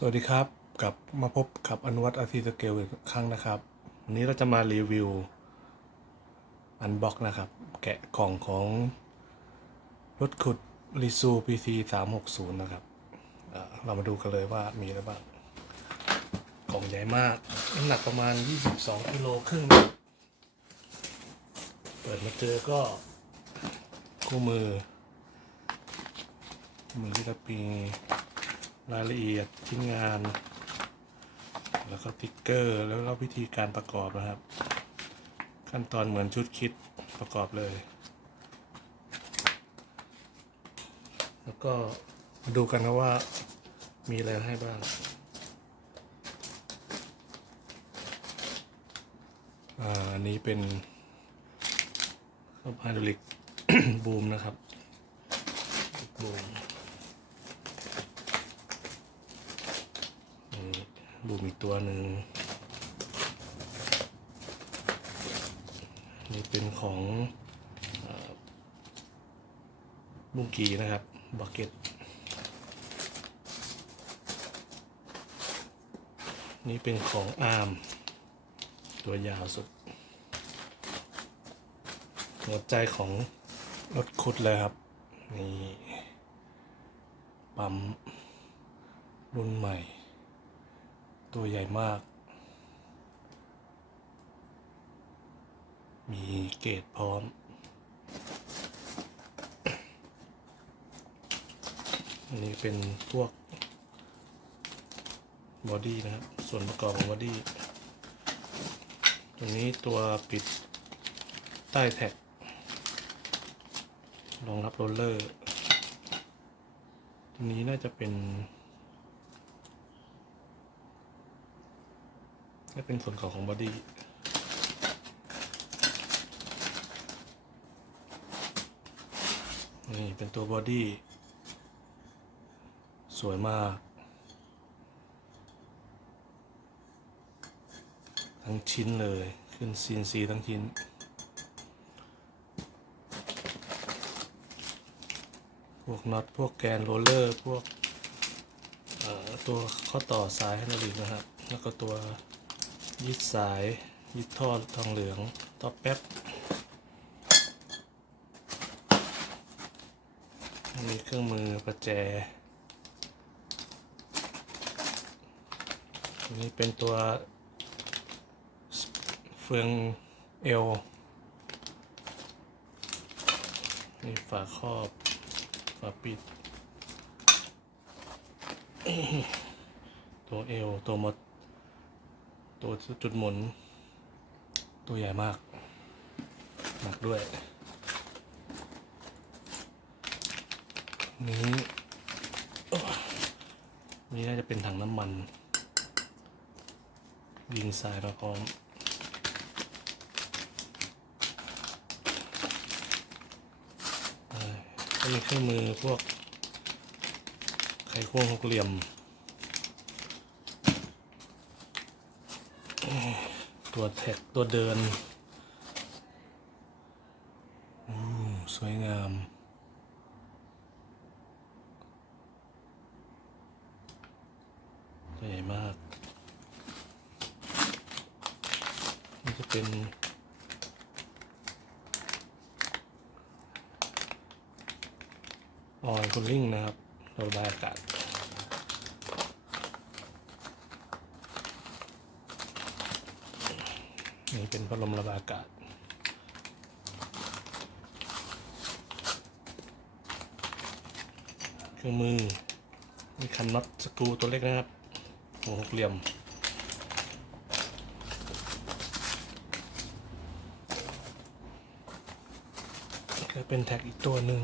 สวัสดีครับกลับมาพบกับอนุวัตอาร์ทีสเกลอีกครั้งนะครับ วันนี้เราจะมารีวิวอันบ็อกนะครับ แกะกล่องของรถขุดรีซู PC 360 นะครับเอ่อเรามาดูกันเลยว่ามีอะไรบ้าง กล่องใหญ่มาก น้ำหนักประมาณ 22กิโลครึ่งเปิดมาเจอก็คู่มือ มือที่จะมี รายละเอียดชิ้นงาน แล้วก็ติ๊กเกอร์ แล้วก็วิธีการประกอบนะครับ ขั้นตอนเหมือนชุดคิดประกอบเลย แล้วก็มาดูกันนะว่ามีอะไรให้บ้างอันนี้เป็นไฮดรอลิกบูมนะครับบูม นี่ บูมอีกตัวหนึ่งนี่เป็นของอบุ้งกีนะครับบักเก็ตนี่เป็นของอาร์มตัวยาวสุด หัวใจของรถคุดเลยครับ นี่ ปั๊มรุ่นใหม่ ตัวใหญ่มาก มีเกรดพร้อม อันนี้เป็นพวกบอดี้นะครับ ส่วนประกอบของบอดี้ตรงนี้ตัวปิดใต้แท็กรองรับโรลเลอร์ตรงนี้น่าจะเป็น นี่เป็นส่วนของของบอดี้นี่เป็นตัวบอดี้สวยมาก ทั้งชิ้นเลยขึ้น CNC ทั้งชิ้น พวกน็อตพวกแกนโรลเลอร์พวกตัวข้อต่อสายให้เราดีนะครับ แล้วก็ตัว ยึดสายยึดท่อทองเหลืองต่อแป๊บมีเครื่องมือประแจอันนี้เป็นตัวเฟืองเอวนี่ฝาครอบฝาปิด ตัวเอวตัวมด ตัวจุดหมุน ตัวใหญ่มาก หนักด้วย นี้นี่น่าจะเป็นถังน้ำมัน ยิงทรายมาพร้อมเอ่อก็มีเครื่องมือพวกไขควงหกเหลี่ยม ตัวแท็กตัวเดินสวยงาม ใหญ่มากนี่จะเป็นออยล์คูลลิ่งนะครับระบายอากาศ นี่เป็นพัดลมระบายอากาศ เครื่องมือ มีคันน็อตสกรูตัวเล็กนะครับหัวหกเหลี่ยมก็เป็นแท็กอีกตัวหนึ่ง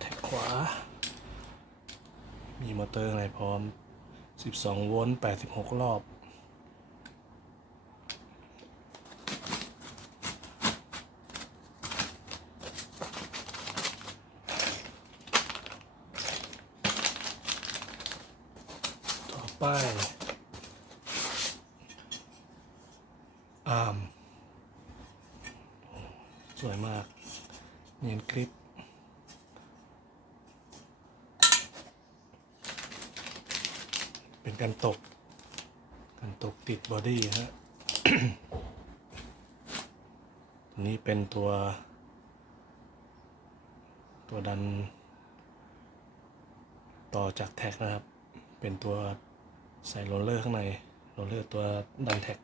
แท็กขวา มีมอเตอร์อะไรพร้อม 12 โวลต์ 86 รอบ ต่อไป อาร์ม สวยมาก เนียนคลิป เป็นการตก การตกติดบอดี้ฮะนี่เป็นตัว ตัวดัน ต่อจากแท็กนะครับ เป็นตัวใส่โรลเลอร์ข้างในโรลเลอร์ตัวดันแท็ก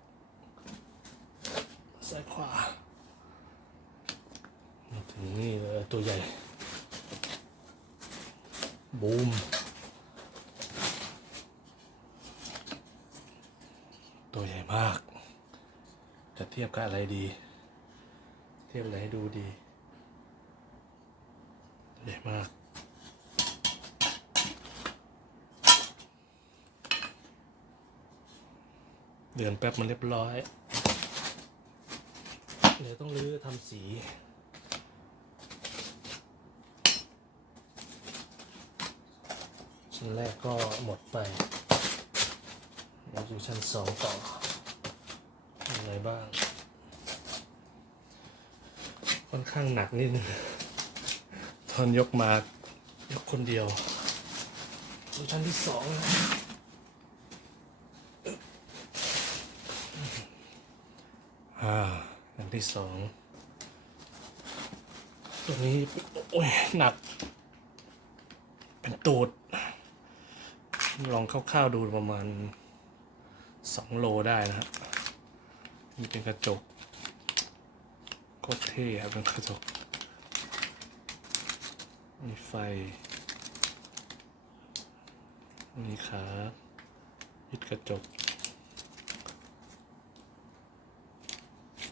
ซ้ายขวาถึงนี่ตัวใหญ่ บูม ตัวใหญ่มาก จะเทียบกับอะไรดี เทียบอะไรให้ดูดีตัวใหญ่มาก เดือนแป๊บมันเรียบร้อย เดี๋ยวต้องรื้อทำสีชั้นแรกก็หมดไป เราอยู่ชั้นสองต่ออะไรบ้าง ค่อนข้างหนักนิดนึงตอนยกมายกคนเดียวดูชั้นที่สองนะอ่าชั้นที่สองตรงนี้ โอ้ย หนัก เป็นตูด ลองคร่าวๆดูประมาณ สองโลได้นะครับนี่เป็นกระจกโคตรเท่ครับเป็นกระจก มีไฟมีขายึดกระจก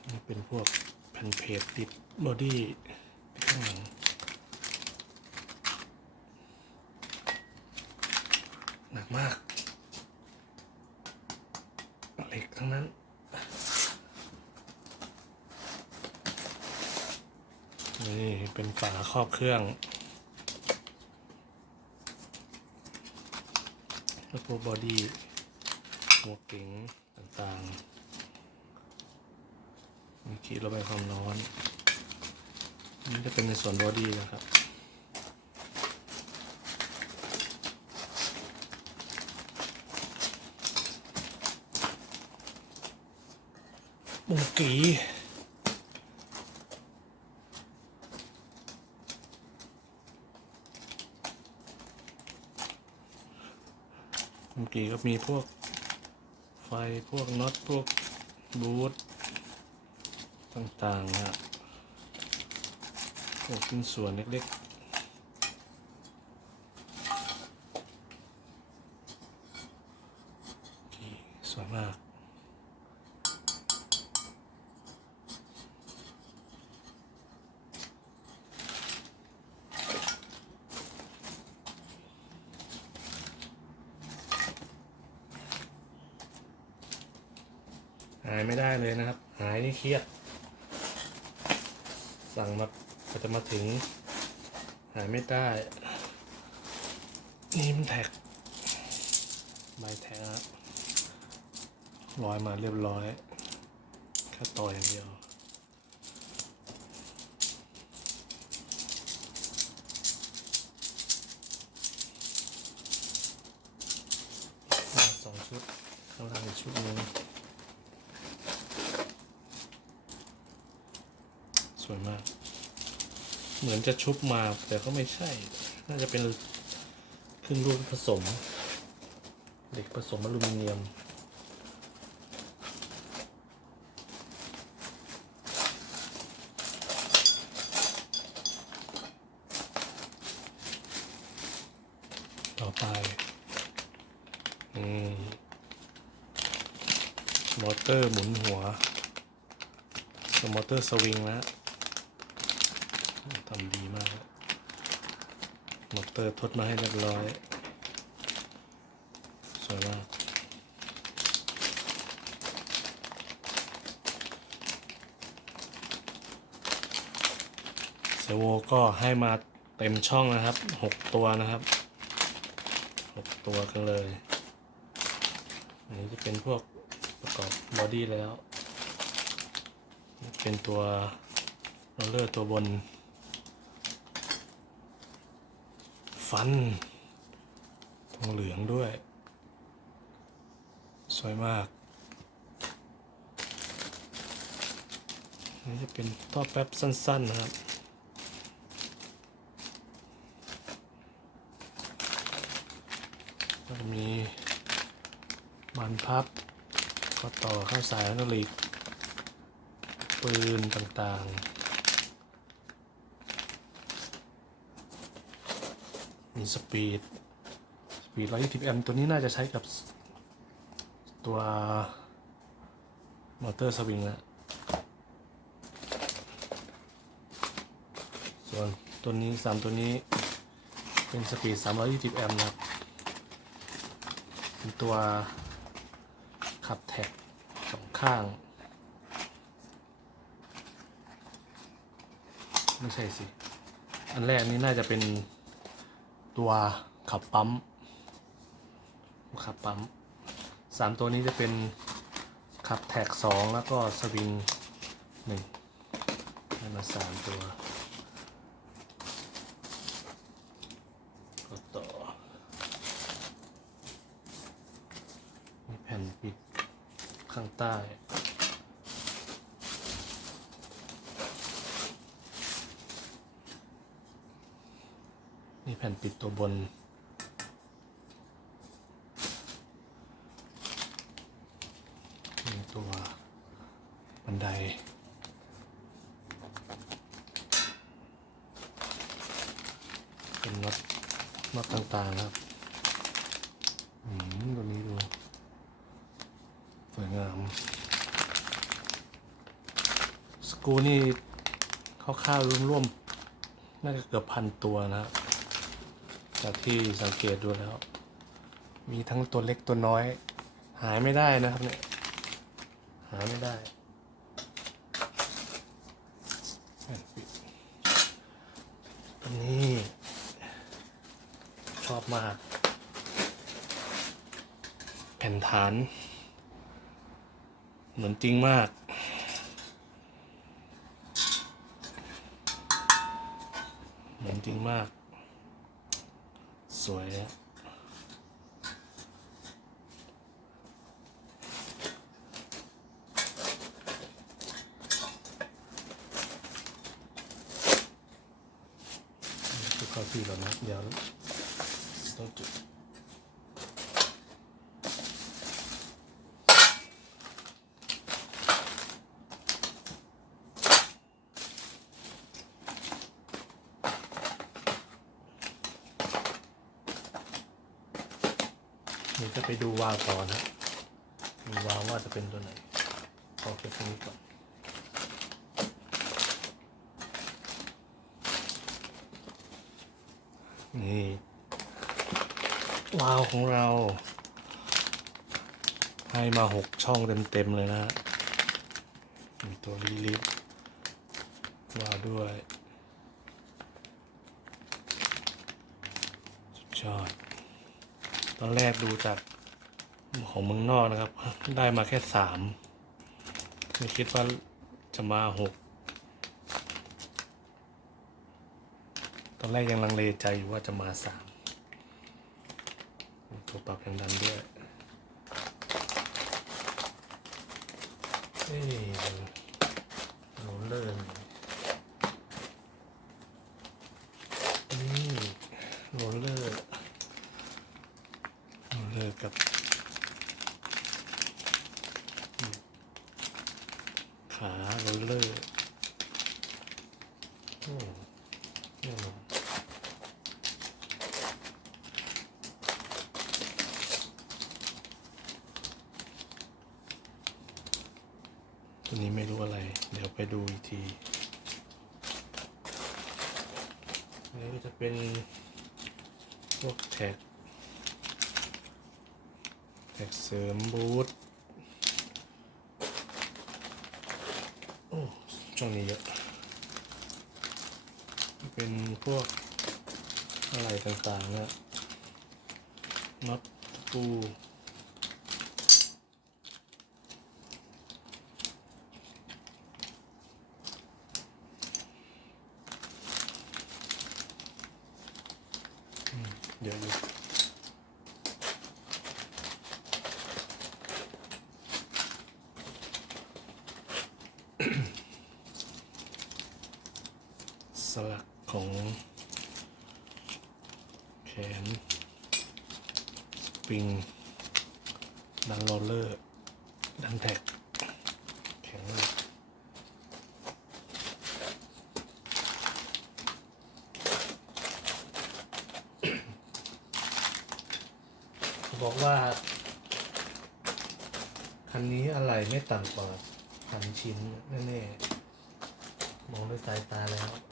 นี่เป็นพวกแผ่นเพจติดบอดี้ข้างหลังหนักมาก เหล็กทั้งนั้น นี่ เป็นฝาครอบเครื่องแล้วก็บอดี้หัวเก๋งต่างๆมีขีดระบายความร้อน นี่จะเป็นในส่วนบอดี้นะครับ บุงกีบุงกีก็มีพวกไฟพวกน็อตพวกบูทต่างๆนะฮะพวกชิ้นส่วนเล็กๆโอเคสวยมาก หายไม่ได้เลยนะครับ หายนี่เครียด สั่งมาก็จะมาถึง หายไม่ได้นี่มันแท็กใบแท็กครับร้อยมาเรียบร้อยแค่ต่ออย่างเดียวสองชุดข้างล่างอีกชุดหนึง วยมาก เหมือนจะชุบมาแต่ก็ไม่ใช่ น่าจะเป็นครึ่งลูกผสม เด็กผสมอลูมิเนียมต่อไปนี่มอเตอร์หมุนหัวมอเตอร์สวิงนะทำดีมาก มอเตอร์ทดมาให้เรียบร้อย สวยมากเซโวก็ให้มาเต็มช่องนะครับหกตัวนะครับหกตัวกันเลย อันนี้จะเป็นพวกประกอบบอดี้แล้ว เป็นตัวโรลเลอร์ตัวบน ฟันทองเหลืองด้วย สวยมาก นี่จะเป็นท่อแป๊บสั้น ๆ นะครับแล้วก็มีมันพับ ก็ต่อข้าวสายอนาลิกปืนต่าง ๆ มีสปีดสปีด120แอมป์ตัวนี้น่าจะใช้กับตัวมอเตอร์สวิงนะส่วนตัวนี้ 3 ตัวนี้เป็นสปีด 320 แอมป์นะครับ เป็นตัวขับแท็กสองข้าง ไม่ใช่สิ อันแรกนี้น่าจะเป็น ตัวขับปั๊มขับปั๊มสามตัวนี้จะเป็นขับแท็กสองแล้วก็สวิงหนึ่งให้มาสามตัวก็ต่อมีแผ่นปิดข้างใต้ มีแผ่นปิดตัวบน มีตัวบันไดเป็นน็อตน็อตต่างๆครับอืมตัวนี้ดู สวยงาม สกรูนี่คร่าวๆร่วมๆ น่าจะเกือบพันตัวนะครับ จากที่สังเกตดูแล้ว มีทั้งตัวเล็กตัวน้อย หายไม่ได้นะครับเนี่ย หาไม่ได้นปิดอันนี้ชอบมาก แผ่นฐาน เหมือนจริงมากเหมือนจริงมาก สวยอะจุดเข้าที่ก่อนนะเดี๋ยวต้องจุด เดี๋ยวจะ ไปดูวาล์วต่อนะดูวาลวว่าจะเป็นตัวไหนขอเก็บตรงนี้ก่อนนี่วาล์วของเรา ให้มาหกช่องเต็ม ๆ เลยนะมีตัวรีลิฟวาวด้วย สุดยอด ตอนแรกดูจาก ของเมืองนอกนะครับ ได้มาแค่สามไม่คิดว่าจะมาหกตอนแรกยังลังเลใจอยู่ว่าจะมาสามตัวปรับยังดันด้วยเอ้ยโรลเลอร์นี่โรลเลอร์ เลิกกับขาโรลเลอร์โอ้แน่นอนตัวนี้ไม่รู้อะไร เดี๋ยวไปดูอีก ทีอันนี้ก็จะเป็นพวกแท็ก แท็กเสริมบูทโอ้ช่องนี้เยอะ เป็นพวกอะไรต่างๆนี่ยน็อตปูอืมเยอะอยู่ สลักของแขนสปริงดันโรลเลอร์ดันแท็กแข็งเลยเขาบอกว่า คันนี้อะไรไม่ต่ำกว่าพันชิ้นแน่ๆมองด้วยสายตาแล้ว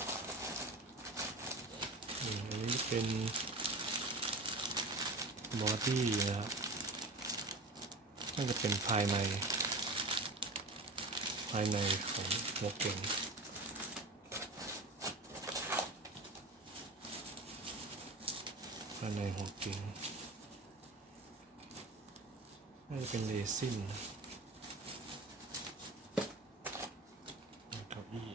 อันนี้เป็นบอดี้นะครับน่าจะเป็นภายใน ภายในของหัวเก่งภายในหัวเก่งน่าจะเป็นเรซินนะเก้าอี้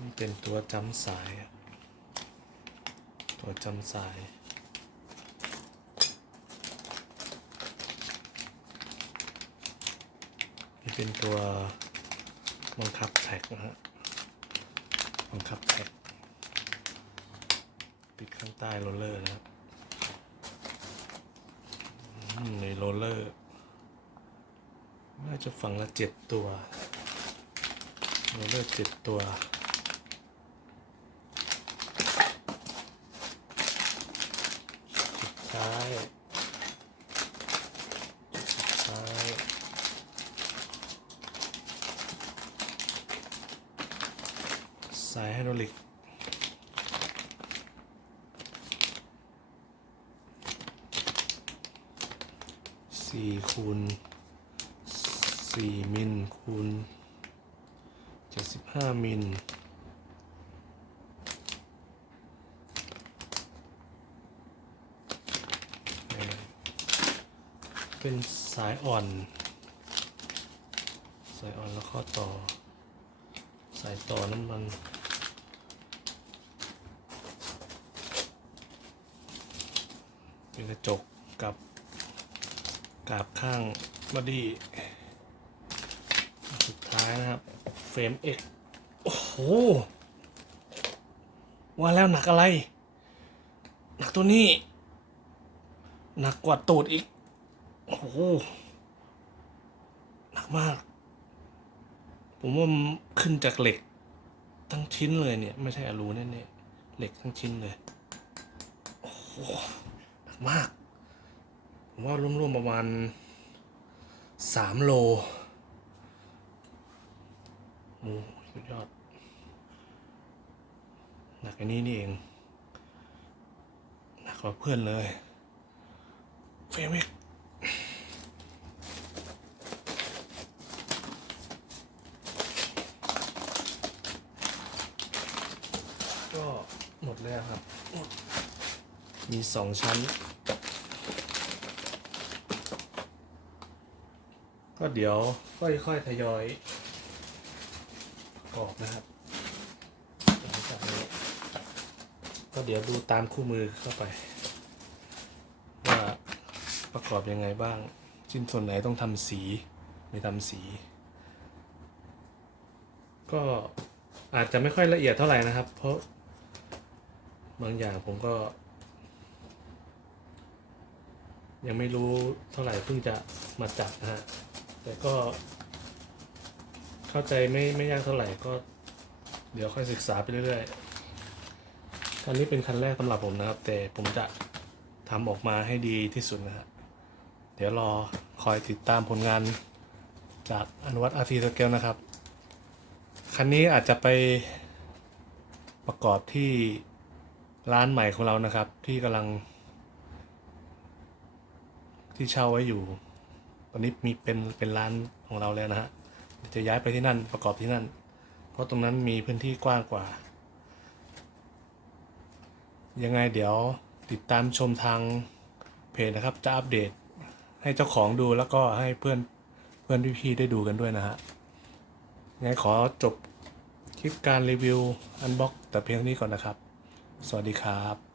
นี่เป็น ตัวจำสาย ตัวจำสาย นี่เป็นตัวบังคับแท็กนะฮะบังคับแท็ก ติดข้างใต้โรลเลอร์นะครับในโรลเลอร์น่าจะฝั่งละเจ็ดตัวโรลเลอร์เจ็ดตัว สุดท้ายสุดท้าย สายไฮดรอลิก สี่คูณสี่มิลคูณเจ็ดสิบห้ามิลเป็นสายอ่อน สายอ่อนแล้วข้อต่อ สายต่อน้ำมัน เป็น กระจกกับกาบข้างบอดี้สุดท้ายนะครับ เฟรม X โอ้โห ว่าแล้วหนักอะไร หนักตัวนี้ หนักกว่าตูดอีก โอ้โห หนักมาก ผมว่าขึ้นจากเหล็กทั้งชิ้นเลยเนี่ย ไม่ใช่อลูแน่ๆเหล็กทั้งชิ้นเลย โอ้โห มากผมว่าร่วมๆประมาณสามโลโอ้สุดยอดหนักอันนี้นี่เองหนักกว่าเพื่อนเลยเฟรมิกหมดแล้วครับ มีสองชั้น ก็เดี๋ยวค่อยๆทยอยประกอบนะครับหลังจากนี้ก็เดี๋ยวดูตามคู่มือเข้าไป ว่าประกอบยังไงบ้าง ชิ้นส่วนไหนต้องทำสีไม่ทำสี ก็อาจจะไม่ค่อยละเอียดเท่าไหร่นะครับ เพราะบางอย่างผมก็ ยังไม่รู้เท่าไหร่เพิ่งจะมาจับนะฮะ แต่ก็ เข้าใจไม่ไม่ยากเท่าไหร่ก็ เดี๋ยวค่อยศึกษาไปเรื่อยๆคันนี้เป็นคันแรกสำหรับผมนะครับ แต่ผมจะทำออกมาให้ดีที่สุดนะฮะ เดี๋ยวรอคอยติดตามผลงานจากอนุวัตอาร์ทีสเกลนะครับ คันนี้อาจจะไปประกอบที่ร้านใหม่ของเรานะครับ ที่กำลัง ที่เช่าไว้อยู่ ตอนนี้มีเป็นเป็นร้านของเราแล้วนะฮะจะย้ายไปที่นั่นประกอบที่นั่น เพราะตรงนั้นมีพื้นที่กว้างกว่า ยังไงเดี๋ยวติดตามชมทางเพจนะครับ จะอัปเดตให้เจ้าของดูแล้วก็ให้เพื่อนเพื่อนพี่ๆได้ดูกันด้วยนะฮะยังไงขอจบคลิปการรีวิวอันบ็อกแต่เพียงเท่านี้ก่อนนะครับ สวัสดีครับ